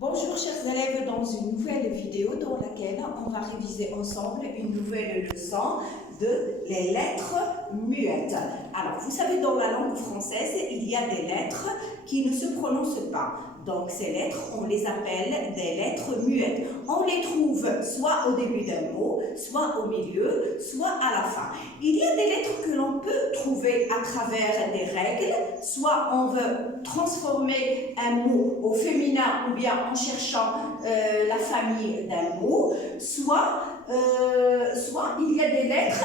Bonjour chers élèves, dans une nouvelle vidéo dans laquelle on va réviser ensemble une nouvelle leçon de les lettres muettes. Alors vous savez, dans la langue française, il y a des lettres qui ne se prononcent pas. Donc ces lettres, on les appelle des lettres muettes. On les trouve soit au début d'un mot, soit au milieu, soit à la fin. Il y a des lettres que l'on peut trouver à travers des règles, soit on veut transformer un mot au féminin ou bien en cherchant la famille d'un mot, soit il y a des lettres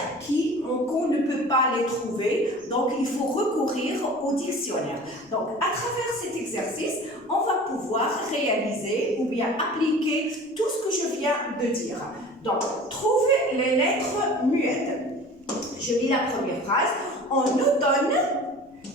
qu'on ne peut pas les trouver, donc il faut recourir au dictionnaire. Donc à travers cet exercice, on va pouvoir réaliser ou bien appliquer tout ce que je viens de dire. Donc trouver les lettres muettes. Je lis la première phrase. En automne,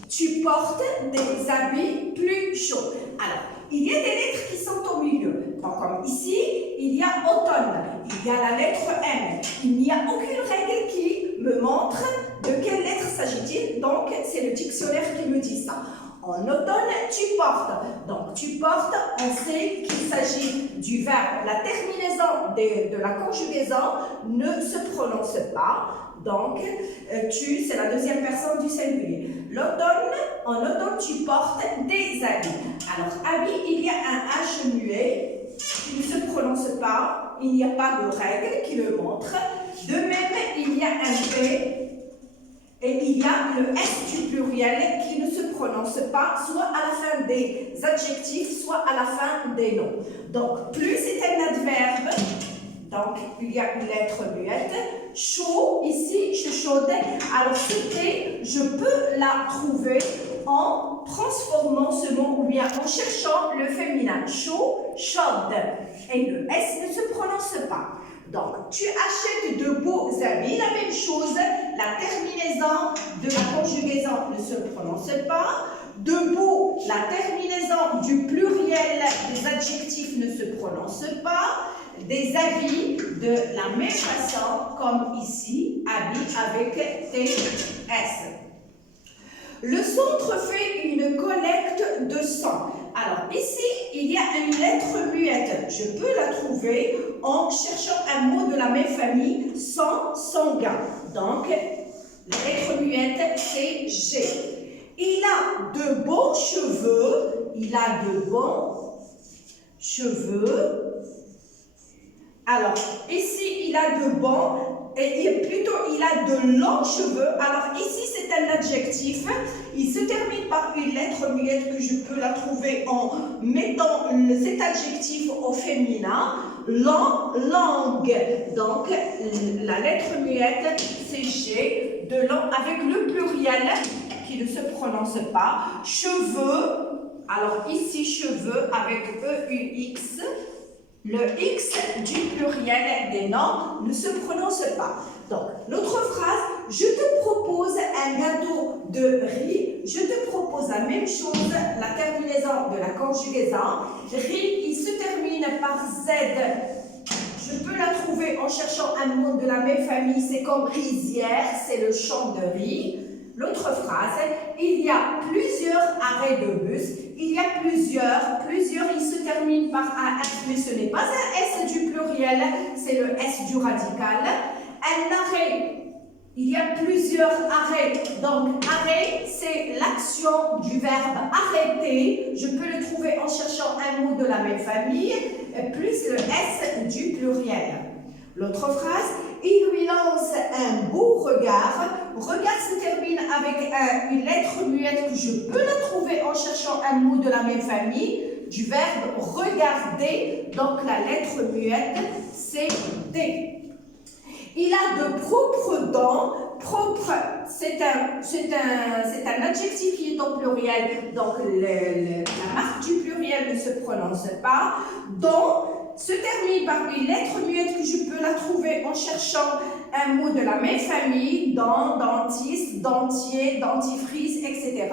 tu portes des habits plus chauds. Alors, il y a des lettres qui sont au milieu. Donc, comme ici, il y a automne. Il y a la lettre M. Il n'y a aucune règle qui me montre de quelle lettre s'agit-il. Donc, c'est le dictionnaire qui me dit ça. En automne, tu portes. Donc, tu portes, on sait qu'il s'agit du verbe. La terminaison de la conjugaison ne se prononce pas. Donc, tu, c'est la deuxième personne du singulier. L'automne, en automne, tu portes des habits. Alors, habit, il y a un H muet qui ne se prononce pas. Il n'y a pas de règle qui le montre. De même, il y a un P. Et il y a le S du pluriel qui ne se prononce pas, soit à la fin des adjectifs, soit à la fin des noms. Donc, plus c'est un adverbe, donc il y a une lettre muette. Chaud, ici, je chaudais. Alors, c'était, je peux la trouver en transformant ce mot ou bien en cherchant le féminin. Chaud, chaude. Et le S ne se prononce pas. Donc, tu achètes de beaux habits, la même chose, la terminaison de la conjugaison ne se prononce pas. De beau, la terminaison du pluriel des adjectifs ne se prononce pas. Des habits de la même façon, comme ici, habits avec TS. Le centre fait une collecte de sang. Alors ici, il y a une lettre muette. Je peux la trouver en cherchant un mot de la même famille, sang, sanguin. Donc, la lettre muette, c'est G. Il a de beaux cheveux. Il a de bons cheveux. Alors, ici, il a de bons, et plutôt, il a de longs cheveux. Alors, ici, c'est un adjectif. Il se termine par une lettre muette que je peux la trouver en mettant cet adjectif au féminin. Long, langue. Donc, la lettre muette, c'est G, de long, avec le pluriel qui ne se prononce pas. Cheveux. Alors, ici, cheveux avec E-U-X. Le X du pluriel des noms ne se prononce pas. Donc, l'autre phrase, je te propose un gâteau de riz. Je te propose la même chose, la terminaison de la conjugaison. Riz, il se termine par Z. Je peux la trouver en cherchant un mot de la même famille. C'est comme rizière, c'est le champ de riz. L'autre phrase, il y a plusieurs arrêts de bus. Il y a plusieurs, il se termine par un S, mais ce n'est pas un S du pluriel, c'est le S du radical. Un arrêt, il y a plusieurs arrêts. Donc, arrêt, c'est l'action du verbe arrêter. Je peux le trouver en cherchant un mot de la même famille, plus le S du pluriel. L'autre phrase, il lui lance un beau regard. Regard se termine avec une lettre muette que je peux la trouver en cherchant un mot de la même famille, du verbe regarder. Donc la lettre muette, c'est D. Il a de propres dents. Propre, c'est un adjectif qui est au pluriel. Donc la marque du pluriel ne se prononce pas. Dents se termine par une lettre muette que je peux la trouver en cherchant un mot de la même famille, dent, dentiste, dentier, dentifrice, etc.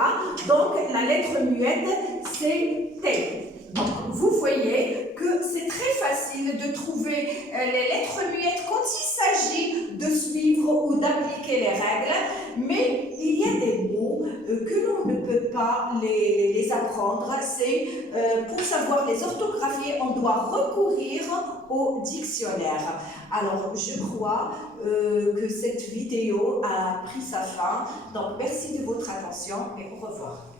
Donc, la lettre muette, c'est T. Donc, vous voyez que c'est très facile de trouver les lettres muettes quand il s'agit de suivre ou d'appliquer les règles, mais il y a des mots que l'on ne peut pas les les apprendre, c'est pour savoir les orthographier, on doit recourir au dictionnaire. Alors, je crois que cette vidéo a pris sa fin. Donc, merci de votre attention et au revoir.